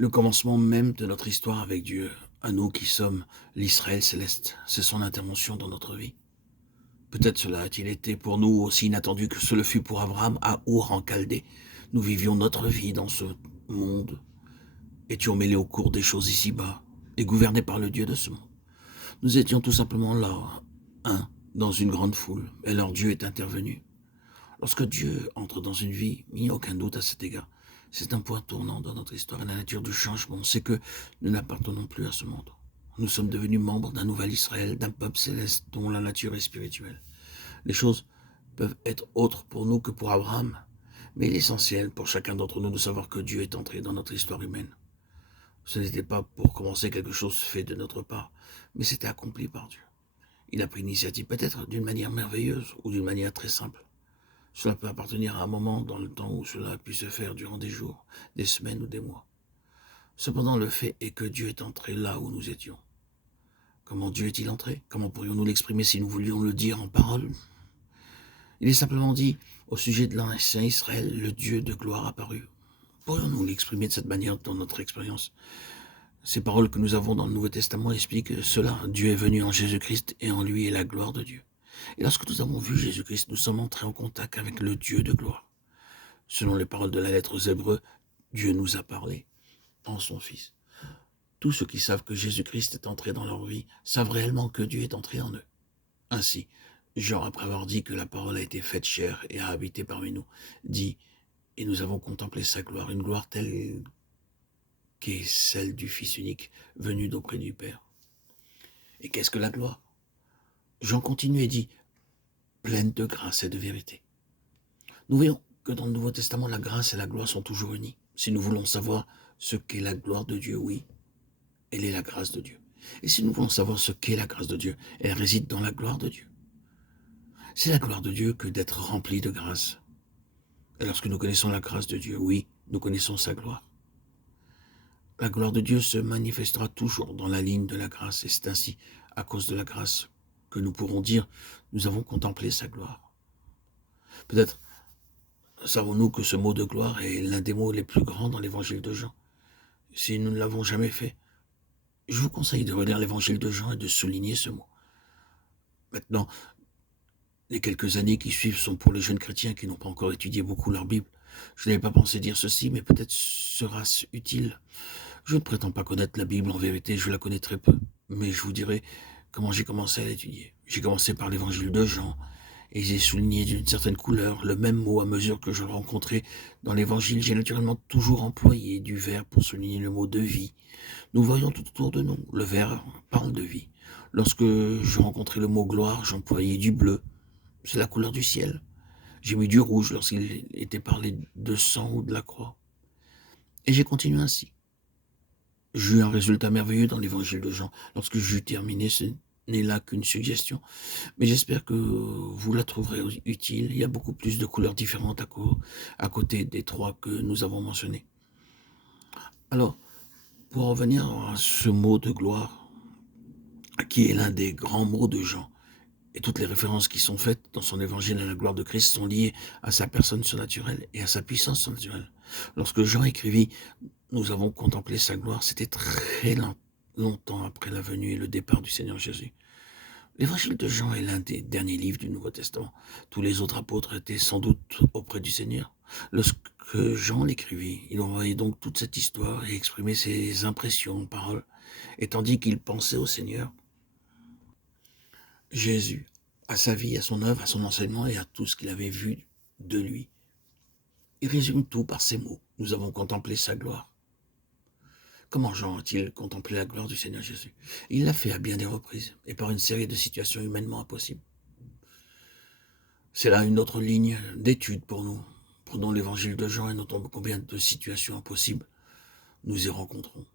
Le commencement même de notre histoire avec Dieu, à nous qui sommes l'Israël céleste, c'est son intervention dans notre vie. Peut-être cela a-t-il été pour nous aussi inattendu que ce le fut pour Abraham à Our en Chaldée. Nous vivions notre vie dans ce monde, étions mêlés au cours des choses ici-bas et gouvernés par le Dieu de ce monde. Nous étions tout simplement là, dans une grande foule, et alors Dieu est intervenu. Lorsque Dieu entre dans une vie, il n'y a aucun doute à cet égard. C'est un point tournant dans notre histoire et la nature du changement. C'est que nous n'appartenons plus à ce monde. Nous sommes devenus membres d'un nouvel Israël, d'un peuple céleste dont la nature est spirituelle. Les choses peuvent être autres pour nous que pour Abraham, mais il est essentiel pour chacun d'entre nous de savoir que Dieu est entré dans notre histoire humaine. Ce n'était pas pour commencer quelque chose fait de notre part, mais c'était accompli par Dieu. Il a pris l'initiative peut-être d'une manière merveilleuse ou d'une manière très simple. Cela peut appartenir à un moment dans le temps où cela a pu se faire durant des jours, des semaines ou des mois. Cependant, le fait est que Dieu est entré là où nous étions. Comment Dieu est-il entré? Comment pourrions-nous l'exprimer si nous voulions le dire en paroles? Il est simplement dit, au sujet de l'ancien Israël, le Dieu de gloire apparut. Pourrions-nous l'exprimer de cette manière dans notre expérience? Ces paroles que nous avons dans le Nouveau Testament expliquent cela. Dieu est venu en Jésus-Christ et en lui est la gloire de Dieu. Et lorsque nous avons vu Jésus-Christ, nous sommes entrés en contact avec le Dieu de gloire. Selon les paroles de la lettre aux Hébreux, Dieu nous a parlé en son Fils. Tous ceux qui savent que Jésus-Christ est entré dans leur vie savent réellement que Dieu est entré en eux. Ainsi, Jean, après avoir dit que la parole a été faite chair et a habité parmi nous, dit « Et nous avons contemplé sa gloire, une gloire telle qu'est celle du Fils unique, venu d'auprès du Père. » Et qu'est-ce que la gloire? Jean continue et dit « Pleine de grâce et de vérité. » Nous voyons que dans le Nouveau Testament, la grâce et la gloire sont toujours unies. Si nous voulons savoir ce qu'est la gloire de Dieu, oui, elle est la grâce de Dieu. Et si nous voulons savoir ce qu'est la grâce de Dieu, elle réside dans la gloire de Dieu. C'est la gloire de Dieu que d'être rempli de grâce. Et lorsque nous connaissons la grâce de Dieu, oui, nous connaissons sa gloire. La gloire de Dieu se manifestera toujours dans la ligne de la grâce, et c'est ainsi, à cause de la grâce, que nous pourrons dire, nous avons contemplé sa gloire. Peut-être savons-nous que ce mot de gloire est l'un des mots les plus grands dans l'évangile de Jean. Si nous ne l'avons jamais fait, je vous conseille de relire l'évangile de Jean et de souligner ce mot. Maintenant, les quelques années qui suivent sont pour les jeunes chrétiens qui n'ont pas encore étudié beaucoup leur Bible. Je n'avais pas pensé dire ceci, mais peut-être sera-ce utile. Je ne prétends pas connaître la Bible, en vérité, je la connais très peu. Mais je vous dirai comment j'ai commencé à l'étudier. J'ai commencé par l'évangile de Jean, et j'ai souligné d'une certaine couleur le même mot à mesure que je le rencontrais dans l'évangile. J'ai naturellement toujours employé du vert pour souligner le mot de vie. Nous voyons tout autour de nous, le vert parle de vie. Lorsque je rencontrais le mot gloire, j'employais du bleu. C'est la couleur du ciel. J'ai mis du rouge lorsqu'il était parlé de sang ou de la croix. Et j'ai continué ainsi. J'ai eu un résultat merveilleux dans l'évangile de Jean. Lorsque j'eus terminé, ce n'est là qu'une suggestion. Mais j'espère que vous la trouverez utile. Il y a beaucoup plus de couleurs différentes à côté des trois que nous avons mentionnés. Alors, pour revenir à ce mot de gloire, qui est l'un des grands mots de Jean, et toutes les références qui sont faites dans son évangile à la gloire de Christ sont liées à sa personne surnaturelle et à sa puissance surnaturelle. Lorsque Jean écrivit « Nous avons contemplé sa gloire », c'était très longtemps après la venue et le départ du Seigneur Jésus. L'évangile de Jean est l'un des derniers livres du Nouveau Testament. Tous les autres apôtres étaient sans doute auprès du Seigneur. Lorsque Jean l'écrivit, il envoyait donc toute cette histoire et exprimait ses impressions en paroles, et tandis qu'il pensait au Seigneur, Jésus, à sa vie, à son œuvre, à son enseignement et à tout ce qu'il avait vu de lui. Il résume tout par ces mots. Nous avons contemplé sa gloire. Comment Jean a-t-il contemplé la gloire du Seigneur Jésus? Il l'a fait à bien des reprises et par une série de situations humainement impossibles. C'est là une autre ligne d'étude pour nous. Prenons l'évangile de Jean et notons combien de situations impossibles nous y rencontrons.